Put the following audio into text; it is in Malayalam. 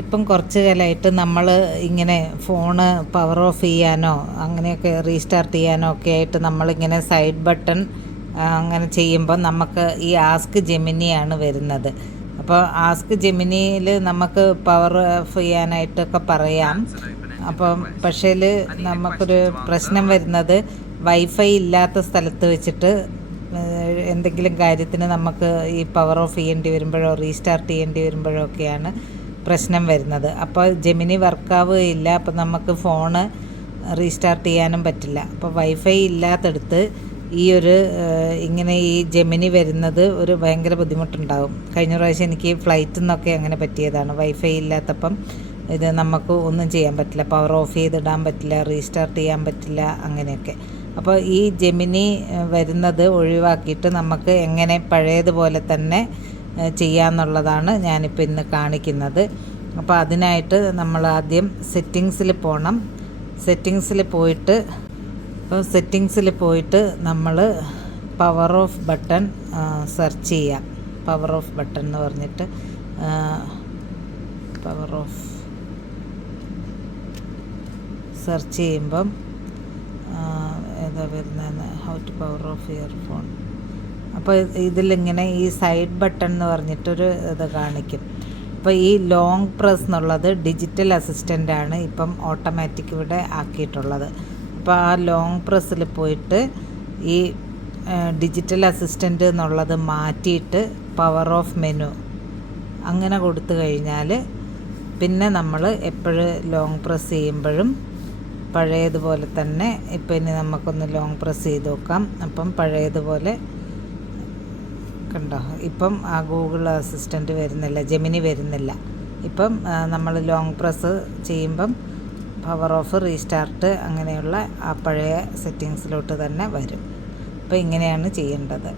ഇപ്പം കുറച്ച് കാലമായിട്ട് നമ്മൾ ഇങ്ങനെ ഫോണ് പവർ ഓഫ് ചെയ്യാനോ അങ്ങനെയൊക്കെ റീസ്റ്റാർട്ട് ചെയ്യാനോ ഒക്കെ ആയിട്ട് നമ്മളിങ്ങനെ സൈഡ് ബട്ടൺ അങ്ങനെ ചെയ്യുമ്പോൾ നമുക്ക് ഈ ആസ്ക് ജെമിനിയാണ് വരുന്നത്. അപ്പോൾ ആസ്ക് ജെമിനിയിൽ നമുക്ക് പവർ ഓഫ് ചെയ്യാനായിട്ടൊക്കെ പറയാം. അപ്പം പക്ഷേ നമുക്കൊരു പ്രശ്നം വരുന്നത് വൈഫൈ ഇല്ലാത്ത സ്ഥലത്ത് വെച്ചിട്ട് എന്തെങ്കിലും കാര്യത്തിന് നമുക്ക് ഈ പവർ ഓഫ് ചെയ്യേണ്ടി വരുമ്പോഴോ റീസ്റ്റാർട്ട് ചെയ്യേണ്ടി വരുമ്പോഴോ ഒക്കെയാണ് പ്രശ്നം വരുന്നത്. അപ്പോൾ ജെമിനി വർക്കാവുകയില്ല. അപ്പോൾ നമുക്ക് ഫോണ് റീസ്റ്റാർട്ട് ചെയ്യാനും പറ്റില്ല. അപ്പോൾ വൈഫൈ ഇല്ലാത്തടുത്ത് ഇങ്ങനെ ഈ ജെമിനി വരുന്നത് ഒരു ഭയങ്കര ബുദ്ധിമുട്ടുണ്ടാകും. കഴിഞ്ഞ പ്രാവശ്യം എനിക്ക് ഫ്ലൈറ്റിൽ നിന്നൊക്കെ അങ്ങനെ പറ്റിയതാണ്. വൈഫൈ ഇല്ലാത്തപ്പം ഇത് നമുക്ക് ഒന്നും ചെയ്യാൻ പറ്റില്ല, പവർ ഓഫ് ചെയ്തിടാൻ പറ്റില്ല, റീസ്റ്റാർട്ട് ചെയ്യാൻ പറ്റില്ല, അങ്ങനെയൊക്കെ. അപ്പോൾ ഈ ജെമിനി വരുന്നത് ഒഴിവാക്കിയിട്ട് നമുക്ക് എങ്ങനെ പഴയതുപോലെ തന്നെ ചെയ്യാമെന്നുള്ളതാണ് ഞാനിപ്പോൾ ഇന്ന് കാണിക്കുന്നത്. അപ്പോൾ അതിനായിട്ട് നമ്മൾ ആദ്യം സെറ്റിങ്സിൽ പോകണം. സെറ്റിങ്സിൽ പോയിട്ട് നമ്മൾ പവർ ഓഫ് ബട്ടൺ സെർച്ച് ചെയ്യാം. പവർ ഓഫ് ബട്ടൺ എന്ന് പറഞ്ഞിട്ട് പവർ ഓഫ് സെർച്ച് ചെയ്യുമ്പം ഏതാ വരുന്നതെന്ന്, how to power off your phone. അപ്പോൾ ഇതിലിങ്ങനെ ഈ സൈഡ് ബട്ടൺ എന്ന് പറഞ്ഞിട്ടൊരു ഇത് കാണിക്കും. അപ്പോൾ ഈ ലോങ് പ്രസ് എന്നുള്ളത് ഡിജിറ്റൽ അസിസ്റ്റൻ്റാണ് ഇപ്പം ഓട്ടോമാറ്റിക് ഇവിടെ ആക്കിയിട്ടുള്ളത്. അപ്പോൾ ആ ലോങ് പ്രസ്സിൽ പോയിട്ട് ഈ ഡിജിറ്റൽ അസിസ്റ്റൻ്റ് എന്നുള്ളത് മാറ്റിയിട്ട് പവർ ഓഫ് മെനു അങ്ങനെ കൊടുത്തു കഴിഞ്ഞാൽ പിന്നെ നമ്മൾ എപ്പോഴും ലോങ് പ്രസ് ചെയ്യുമ്പോഴും പഴയതുപോലെ തന്നെ. ഇപ്പം ഇനി നമുക്കൊന്ന് ലോങ് പ്രസ് ചെയ്ത് നോക്കാം. അപ്പം പഴയതുപോലെ കണ്ടോ, ഇപ്പം ആ ഗൂഗിൾ അസിസ്റ്റൻ്റ് വരുന്നില്ല, ജെമിനി വരുന്നില്ല. ഇപ്പം നമ്മൾ ലോങ് പ്രസ് ചെയ്യുമ്പം പവർ ഓഫ്, റീസ്റ്റാർട്ട് അങ്ങനെയുള്ള ആ പഴയ സെറ്റിങ്സിലോട്ട് തന്നെ വരും. അപ്പോൾ ഇങ്ങനെയാണ് ചെയ്യേണ്ടത്.